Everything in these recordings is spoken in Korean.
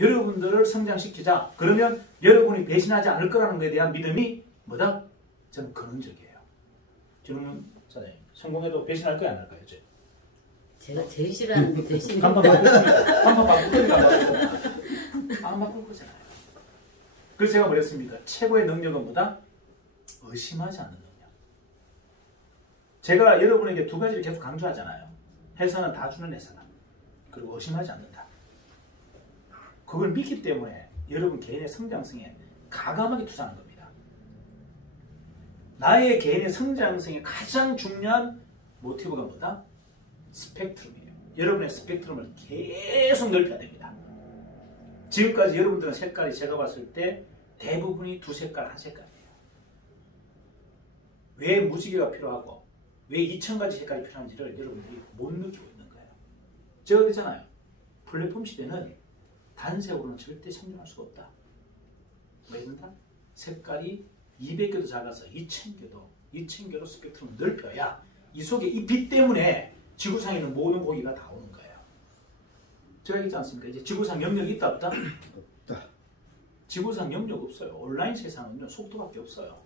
여러분들을 성장시키자. 그러면 여러분이 배신하지 않을 거라는 것에 대한 믿음이 뭐다? 저는 근원적이에요. 저는 성공해도 배신할 거야 안 할 거예요? 제가 제일 싫어하는 게 배신입니다. 간판 바꾸니까. 간판 바꾸니까 안 바꿀 거잖아요. 그래서 제가 말했습니다. 최고의 능력은 뭐다? 의심하지 않는 능력. 제가 여러분에게 두 가지를 계속 강조하잖아요. 회사는 다 주는 회사다. 그리고 의심하지 않는다. 그걸 믿기 때문에 여러분 개인의 성장성에 가감하게 투자하는 겁니다. 나의 개인의 성장성에 가장 중요한 모티브가 뭐다? 스펙트럼이에요. 여러분의 스펙트럼을 계속 넓혀야 됩니다. 지금까지 여러분들은 색깔이 제가 봤을 때 대부분이 두 색깔, 한 색깔이에요. 왜 무지개가 필요하고 왜 2000가지 색깔이 필요한지를 여러분들이 못 느끼고 있는 거예요. 제가 그랬잖아요. 플랫폼 시대는 단색으로는 절대 생존할 수가 없다. 왜 그런가? 색깔이 200개도 작아서 2000개로 스펙트럼을 넓혀야 이 속에 이 빛 때문에 지구상에 있는 모든 고기가 다 오는 거예요. 제가 얘기했지 않습니까? 이제 지구상 영역이 있다 없다? 없다. 지구상 영역 없어요. 온라인 세상은요 속도밖에 없어요.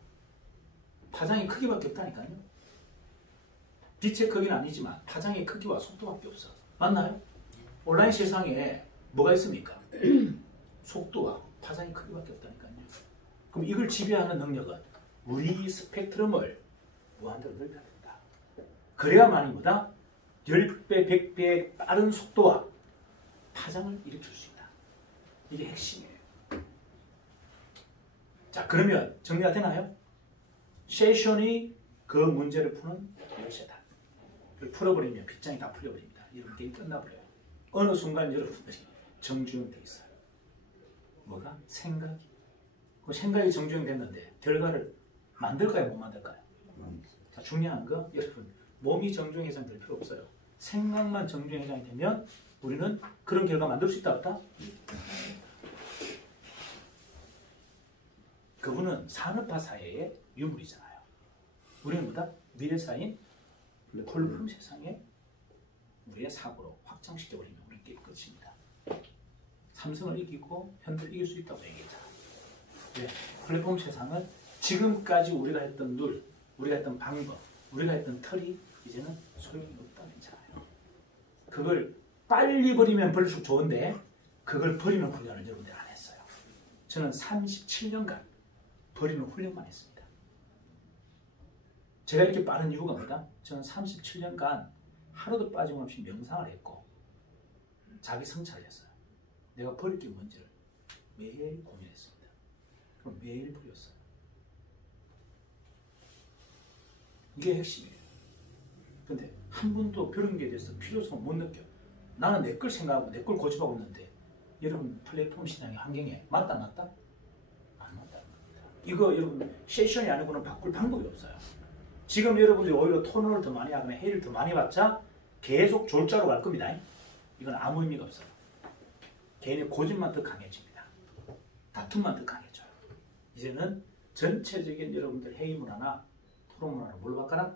파장의 크기밖에 없다니까요. 빛의 크기는 아니지만 파장의 크기와 속도밖에 없어. 맞나요? 온라인 세상에 뭐가 있습니까? 속도와 파장의 크기밖에 없다니까요. 그럼 이걸 지배하는 능력은 우리 스펙트럼을 무한대로 넓혀야 된다. 그래야만이 뭐다? 10배, 100배의 빠른 속도와 파장을 일으킬 수 있다. 이게 핵심이에요. 자, 그러면 정리가 되나요? 세션이 그 문제를 푸는 열쇠다. 그걸 풀어버리면 빗장이 다 풀려버립니다. 여러분 게임 끝나버려요. 어느 순간 여러분들이 정주행돼 있어요. 뭐가? 생각이. 그 생각이 정주행됐는데 결과를 만들까요? 못 만들까요? 자, 중요한 거 여러분 몸이 정주행해장이 될 필요 없어요. 생각만 정주행해장이 되면 우리는 그런 결과 만들 수 있다 없다? 그분은 산업화 사회의 유물이잖아요. 우리는 뭐다? 미래사인 플랫폼 세상에 우리의 사고로 확장시켜버리면 우리 게임 끝입니다. 삼성을 이기고 현대를 이길 수 있다고 얘기했잖아요. 네, 플랫폼 세상은 지금까지 우리가 했던 룰, 우리가 했던 방법, 우리가 했던 틀이 이제는 소용이 없다는 거잖아요. 그걸 빨리 버리면 버릴수록 좋은데 그걸 버리는 훈련을 여러분들 안 했어요. 저는 37년간 버리는 훈련만 했습니다. 제가 이렇게 빠른 이유가 뭐다? 저는 37년간 하루도 빠짐없이 명상을 했고 자기 성찰을 했어요. 내가 버릴 게 뭔지를 매일 고민했습니다. 그럼 매일 버렸어요. 이게 핵심이에요. 근데 한 번도 버린 게 대해서 필요성을 못 느껴. 나는 내 걸 생각하고 내 걸 고집하고 있는데 여러분 플랫폼 시장의 환경에 맞다 안 맞다? 안 맞다는 겁니다. 이거 여러분 세션이 아니고는 바꿀 방법이 없어요. 지금 여러분들이 오히려 토론을 더 많이 하거나 회의를 더 많이 받자 계속 졸자로 갈 겁니다. 이건 아무 의미가 없어요. 개인의 고집만 더 강해집니다. 다툼만 더 강해져요. 이제는 전체적인 여러분들 회의 문화나 토론 문화를 뭘로 바꿔라?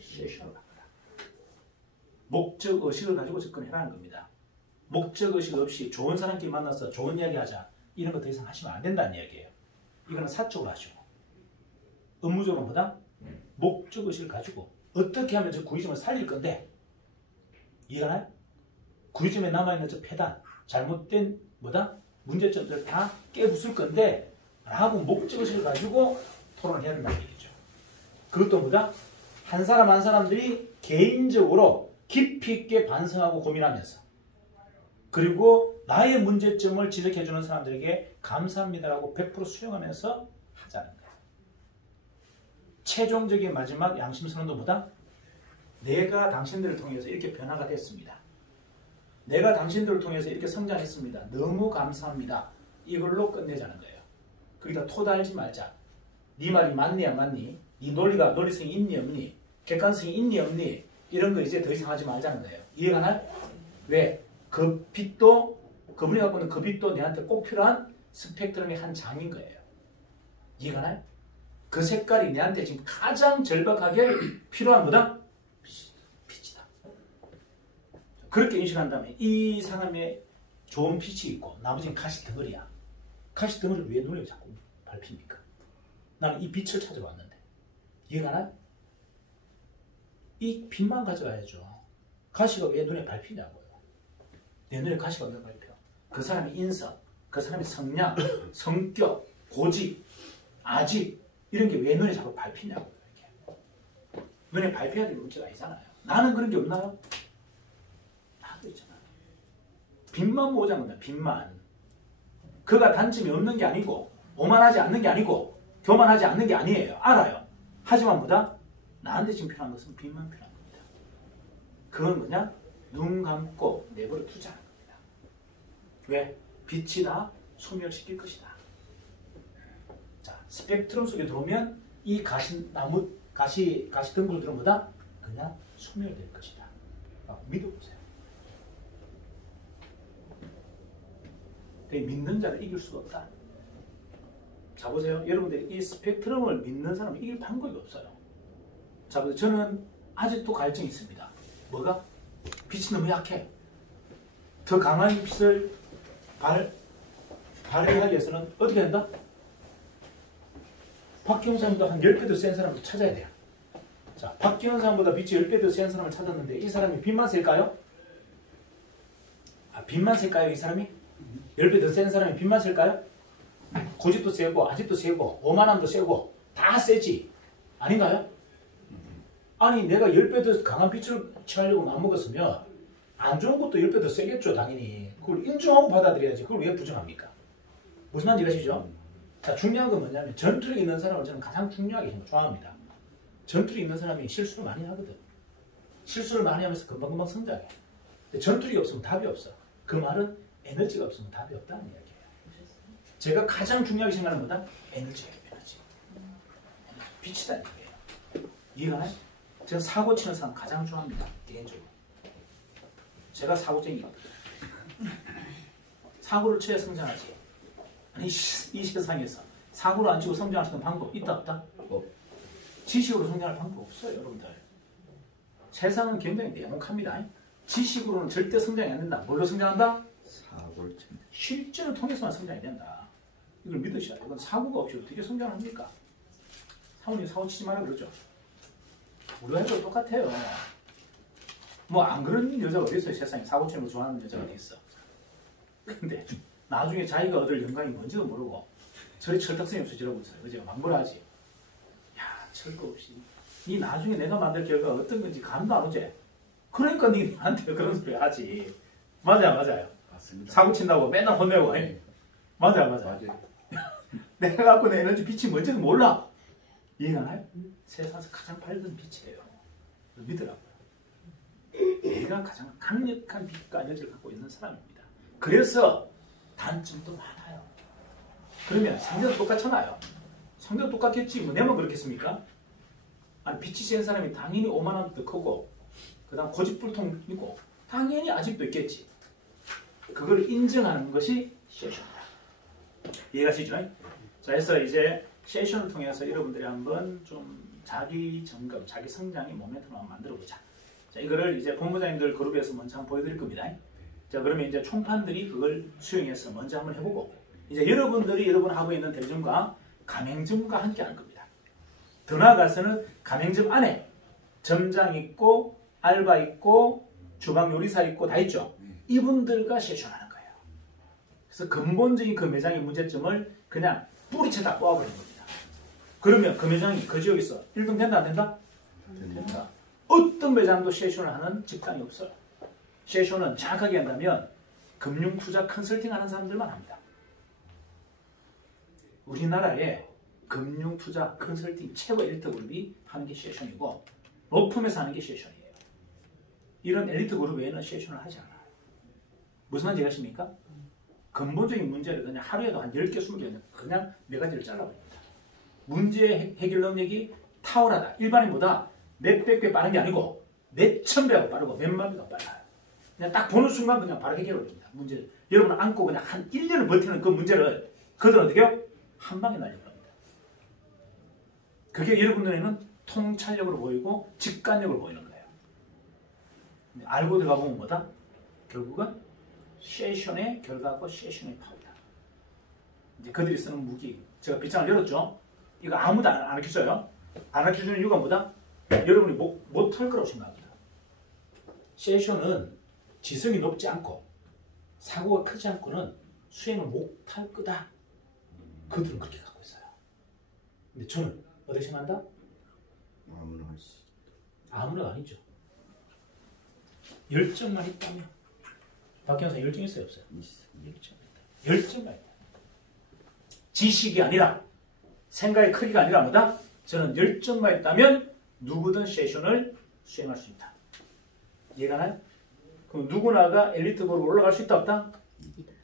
세션으로 바꿔라. 목적 의식을 가지고 접근해라는 겁니다. 목적 의식 없이 좋은 사람끼리 만나서 좋은 이야기 하자. 이런 거 더 이상 하시면 안 된다는 이야기예요. 이거는 사적으로 하시고. 업무적으로 보다 목적 의식을 가지고 어떻게 하면 저 구의점을 살릴 건데 이해가나요? 구의점에 남아있는 저 폐단, 잘못된 뭐다? 문제점들 다 깨부술 건데 라고 목적 의식을 가지고 토론을 해야 된다는 얘기죠. 그것도 뭐다? 한 사람 한 사람들이 개인적으로 깊이 있게 반성하고 고민하면서 그리고 나의 문제점을 지적해주는 사람들에게 감사합니다라고 100% 수용하면서 하자는 거예요. 최종적인 마지막 양심선언도 뭐다? 내가 당신들을 통해서 이렇게 변화가 됐습니다. 내가 당신들을 통해서 이렇게 성장했습니다. 너무 감사합니다. 이걸로 끝내자는 거예요. 거기다 토달지 말자. 네 말이 맞니 안 맞니? 네 논리가 논리성이 있니 없니? 객관성이 있니 없니? 이런 거 이제 더 이상 하지 말자는 거예요. 이해가 나요? 왜? 그 빛도 그분이 갖고 있는 그 빛도 내한테 꼭 필요한 스펙트럼의 한 장인 거예요. 이해가 나요? 그 색깔이 내한테 지금 가장 절박하게 필요한 뭐다? 빛이다. 그렇게 인식한다면 이 사람의 좋은 빛이 있고 나머지는 가시 덩어리야. 가시 덩어리를 왜 눈에 자꾸 밟힙니까? 나는 이 빛을 찾아왔는데 이해가 나요? 이 빛만 가져가야죠. 가시가 왜 눈에 밟히냐고요. 내 눈에 가시가 왜 밟혀? 그 사람의 인성, 그 사람의 성량, 성격, 고집, 아집 이런 게 왜 눈에 자꾸 밟히냐고요. 이렇게. 눈에 밟혀야 될 문제가 아니잖아요. 나는 그런 게 없나요? 나도 있잖아요. 빛만 보자는 겁니다. 빛만. 그가 단점이 없는 게 아니고 오만하지 않는 게 아니고 교만하지 않는 게 아니에요. 알아요. 하지만 뭐다? 나한테 지금 필요한 것은 빛만 필요한 겁니다. 그건 뭐냐? 눈 감고 내버려 두자는 겁니다. 왜? 빛이 다 소멸시킬 것이다. 자, 스펙트럼 속에 들어오면 이 가시나무, 가시 덩굴들은 뭐다? 그냥 소멸될 것이다. 믿어보세요. 믿는 자를 이길 수가 없다. 자, 보세요. 여러분들 이 스펙트럼을 믿는 사람은 이길 방법이 없어요. 자, 보세요. 저는 아직도 갈증이 있습니다. 뭐가? 빛이 너무 약해. 더 강한 빛을 발휘하기 위해서는 어떻게 한다? 박기훈 사람보다 한 10배 더 센 사람을 찾아야 돼요. 자, 박기훈 사람보다 빛이 10배 더 센 사람을 찾았는데 이 사람이 빛만 셀까요? 빛만 셀까요? 이 사람이? 10배 더 센 사람이 빛만 셀까요? 고집도 세고 아집도 세고 오만함도 세고 다 세지. 아닌가요? 아니 내가 10배 더 강한 빛을 취하려고 마음먹었으면 안 좋은 것도 10배 더 세겠죠. 당연히. 그걸 인정하고 받아들여야지. 그걸 왜 부정합니까? 무슨 말인지 아시죠? 자, 중요한 건 뭐냐면 전투력이 있는 사람을 저는 가장 중요하게 좋아합니다. 전투력이 있는 사람이 실수를 많이 하거든. 실수를 많이 하면서 금방금방 성장해. 근데 전투력이 없으면 답이 없어. 그 말은 에너지가 없으면 답이 없다는 이야기예요. 제가 가장 중요하게 생각하는 거다? 에너지예요. 에너지. 빛이다 이거예요. 이해가 나요? 제가 사고 치는 사람 가장 좋아합니다. 개인적으로. 제가 사고쟁이거든요. 사고를 쳐야 성장하지. 아니 이 세상에서 사고를 안 치고 성장할 수 있는 방법 있다 없다? 지식으로 성장할 방법 없어요. 여러분들. 세상은 굉장히 냉혹합니다. 지식으로는 절대 성장이 안 된다. 뭘로 성장한다? 사고를 칩니다. 실전을 통해서만 성장이 된다. 이걸 믿으셔야 돼요. 이건 사고가 없이 어떻게 성장합니까? 사모님 사고 치지 마라 그러죠. 우리가 해도 똑같아요. 뭐 안 그런 여자가 어디 있어요? 세상에 사고 치는 거 좋아하는 여자가 어디 있어? 근데 나중에 자기가 얻을 영광이 뭔지도 모르고 저리 철딱선이 없어지라고 있어요. 그죠? 막무라하지. 야, 철거 없이 이 나중에 내가 만들 결과가 어떤 건지 감도 안 오지? 그러니까 니 나한테 그런 소리 하지. 맞아요. 맞습니다. 사고 친다고 맨날 혼내고. 네. 맞아요. 내가 갖고 있는 에너지 빛이 뭔지도 몰라. 이해가 나요? 세상에서 가장 밝은 빛이에요. 믿으라고요. 내가 가장 강력한 빛과 에너지를 갖고 있는 사람입니다. 그래서 단점도 많아요. 그러면 상대도 똑같잖아요. 상대도 똑같겠지. 뭐 내만 그렇겠습니까? 아니 빛이 센 사람이 당연히 오만함도 크고 그 다음 고집불통이고 당연히 아집도 있겠지. 그걸 인정하는 것이 세션이다. 이해가시죠? 자, 그래서 이제 세션을 통해서 여러분들이 한번 좀 자기 점검, 자기 성장의 모멘텀을 한번 만들어보자. 자, 이거를 이제 본부장님들 그룹에서 먼저 한번 보여드릴 겁니다. 자, 그러면 이제 총판들이 그걸 수용해서 먼저 한번 해보고 이제 여러분들이 여러분 하고 있는 대리점과 가맹점과 함께 하는 겁니다. 더 나아가서는 가맹점 안에 점장 있고 알바 있고 주방 요리사 있고 다 있죠. 이분들과 세션하는 거예요. 그래서 근본적인 그 매장의 문제점을 그냥 뿌리채 다 뽑아버리는 겁니다. 그러면 그 매장이 그 지역에서 1등 된다 안 된다? 된다. 어떤 매장도 세션을 하는 직장이 없어요. 세션은 정확하게 한다면 금융투자 컨설팅 하는 사람들만 합니다. 우리나라에 금융투자 컨설팅 최고 엘리트 그룹이 하는 게 세션이고 로펌에서 하는 게 세션이에요. 이런 엘리트 그룹 외에는 세션을 하지 않아요. 무슨 말인지 아십니까? 근본적인 문제를 그냥 하루에도 한 10개, 20개 그냥 네 가지를 잘라버립니다. 문제 해결 능력이 탁월하다. 일반인보다 몇백 배 빠른 게 아니고 몇천 배가 빠르고 몇만 배가 빨라요. 그냥 딱 보는 순간 그냥 바로 해결을 합니다. 문제를. 여러분 안고 그냥 한 1년을 버티는 그 문제를 그들은 어떻게 해요? 한 방에 날려버립니다. 그게 여러분들에는 통찰력으로 보이고 직관력으로 보이는 거예요. 알고 들어가 보면 뭐다? 결국은 세션의 결과고 세션의 파워다. 이제 그들이 쓰는 무기. 제가 빗장을 열었죠. 이거 아무도 안 알려줘요. 안 알려주는 이유가 뭐다? 여러분이 못할 거라고 생각합니다. 세션은 지성이 높지 않고 사고가 크지 않고는 수행을 못할 거다. 그들은 그렇게 갖고 있어요. 근데 저는 어떻게 생각한다? 아무나 할 수. 아무나 아니죠. 열정만 있다면. 박경사 열정 있어요, 없어요? 있어. 열정만 있다. 지식이 아니라 생각의 크기가 아니라 뭐다? 저는 열정만 있다면 누구든 세션을 수행할 수 있다. 이해가 나요? 그럼 누구나가 엘리트 그룹으로 올라갈 수 있다 없다?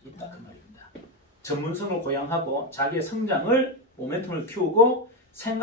있다 그 말입니다. 전문성을 고양하고 자기의 성장을 모멘텀을 키우고 생각